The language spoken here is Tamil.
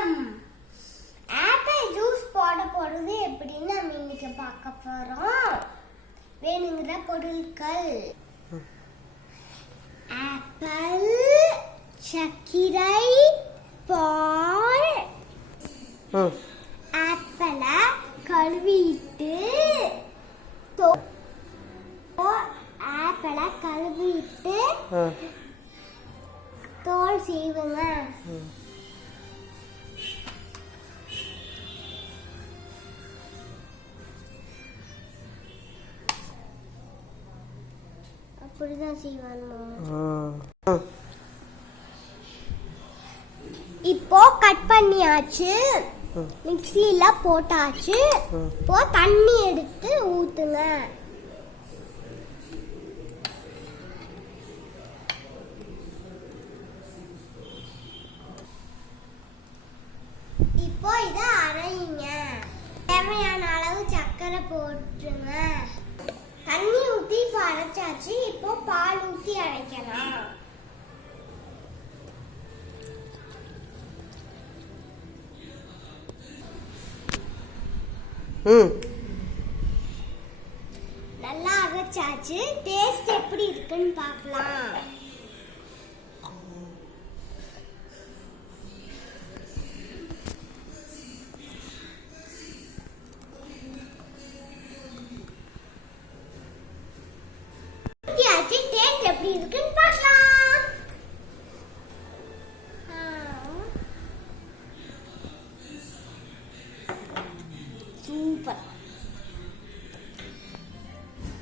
வணக்கம். ஆப்பிள் ஜூஸ் போட போறது எப்படின்னு நம்ம இன்னைக்கு பார்க்க போறோம். வேணுங்கிற பொருட்கள்: ஆப்பிள், சர்க்கரை, பால். ஆப்பிளை கழுவிட்டு தோல் சீவுங்க. அப்படிதான் செய்வாங்க. இப்போ கட் பண்ணியாச்சு, மிக்ஸில போட்டாச்சு. இப்போ தண்ணி எடுத்து ஊத்துங்க. இப்போ இதை அரைங்க. தேவையான அளவு சர்க்கரை போட்டுருங்க. தண்ணி ஊற்றி இப்போ அரைச்சாச்சு. இப்போ பால் ஊற்றி அரைக்கலாம்.